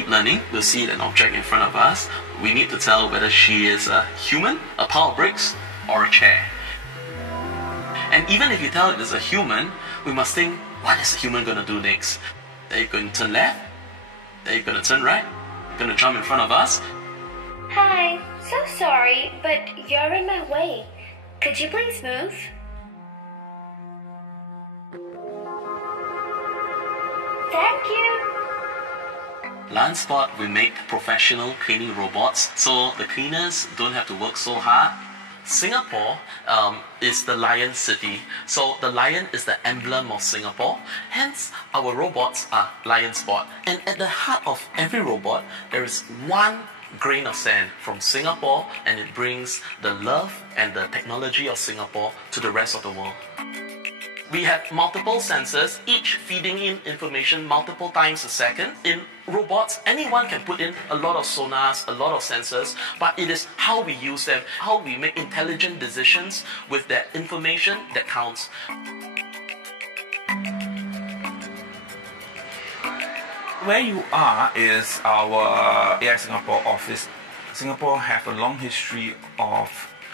deep learning, we'll see an object in front of us. We need to tell whether she is a human, a pile of bricks, or a chair. And even if you tell it is a human, we must think, what is the human going to do next? They're going to turn left? They're going to turn right? Going to jump in front of us? Hi, so sorry, but you're in my way. Could you please move? Thank you. Land Spot, we make professional cleaning robots, so the cleaners don't have to work so hard. Singapore is the lion city, so the lion is the emblem of Singapore, hence our robots are Lion Spot. And at the heart of every robot, there is one grain of sand from Singapore, and it brings the love and the technology of Singapore to the rest of the world. We have multiple sensors, each feeding in information multiple times a second. In robots, anyone can put in a lot of sonars, a lot of sensors, but it is how we use them, how we make intelligent decisions with that information that counts. Where you are is our AI Singapore office. Singapore have a long history of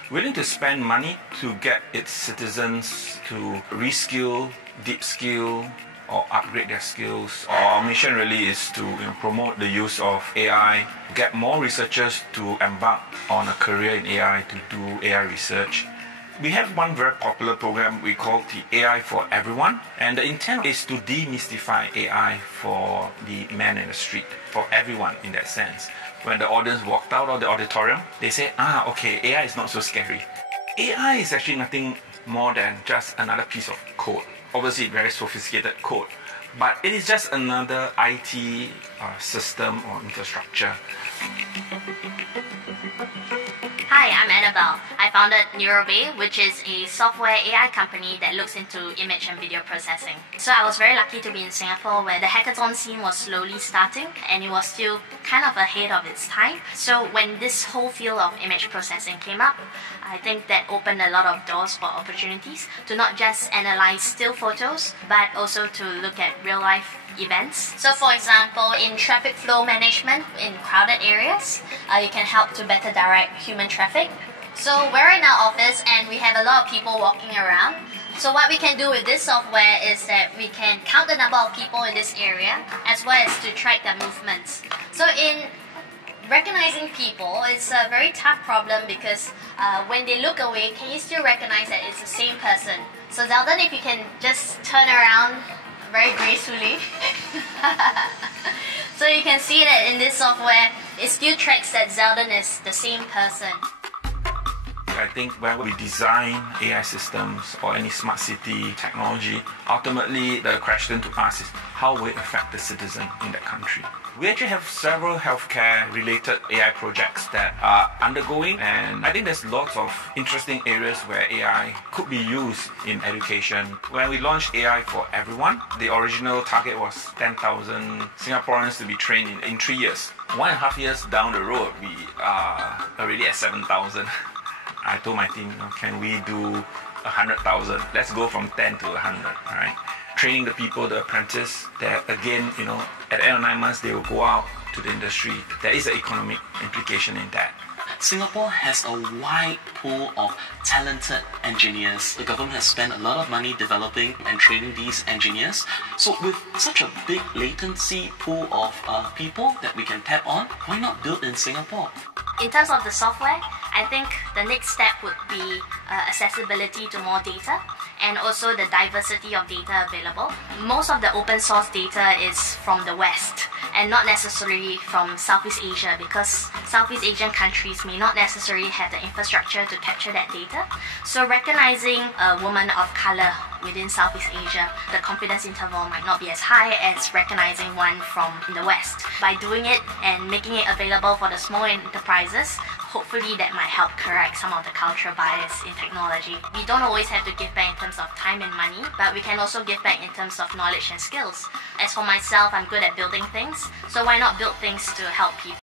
willing to spend money to get its citizens to reskill, deep skill, or upgrade their skills. Our mission really is to promote the use of AI, get more researchers to embark on a career in AI to do AI research. We have one very popular program we call the AI for Everyone, and the intent is to demystify AI for the man in the street, for everyone in that sense. When the audience walked out of the auditorium, they say, okay, AI is not so scary. AI is actually nothing more than just another piece of code. Obviously, very sophisticated code, but it is just another IT system or infrastructure. Hi, I'm Annabelle. I founded NeuroBay, which is a software AI company that looks into image and video processing. So I was very lucky to be in Singapore where the hackathon scene was slowly starting and it was still kind of ahead of its time. So when this whole field of image processing came up, I think that opened a lot of doors for opportunities to not just analyze still photos, but also to look at real life events. So for example, in traffic flow management in crowded areas, you can help to better direct human traffic. So we're in our office and we have a lot of people walking around. So what we can do with this software is that we can count the number of people in this area as well as to track their movements. So in recognizing people, it's a very tough problem because when they look away, can you still recognize that it's the same person? So Zeldon, if you can just turn around very gracefully. So you can see that in this software, it still tracks that Zeldon is the same person. I think when we design AI systems or any smart city technology, ultimately the question to ask is how will it affect the citizen in that country? We actually have several healthcare related AI projects that are undergoing, and I think there's lots of interesting areas where AI could be used in education. When we launched AI for Everyone, the original target was 10,000 Singaporeans to be trained in 3 years. 1.5 years down the road, we are already at 7,000. I told my team, can we do 100,000? Let's go from 10 to 100, right? Training the people, the apprentice, that again, at the end of 9 months, they will go out to the industry. There is an economic implication in that. Singapore has a wide pool of talented engineers. The government has spent a lot of money developing and training these engineers. So with such a big latency pool of people that we can tap on, why not build in Singapore? In terms of the software, I think the next step would be accessibility to more data and also the diversity of data available. Most of the open source data is from the West and not necessarily from Southeast Asia, because Southeast Asian countries may not necessarily have the infrastructure to capture that data. So recognizing a woman of color within Southeast Asia, the confidence interval might not be as high as recognizing one from the West. By doing it and making it available for the small enterprises, hopefully that might help correct some of the cultural bias in technology. We don't always have to give back in terms of time and money, but we can also give back in terms of knowledge and skills. As for myself, I'm good at building things, so why not build things to help people?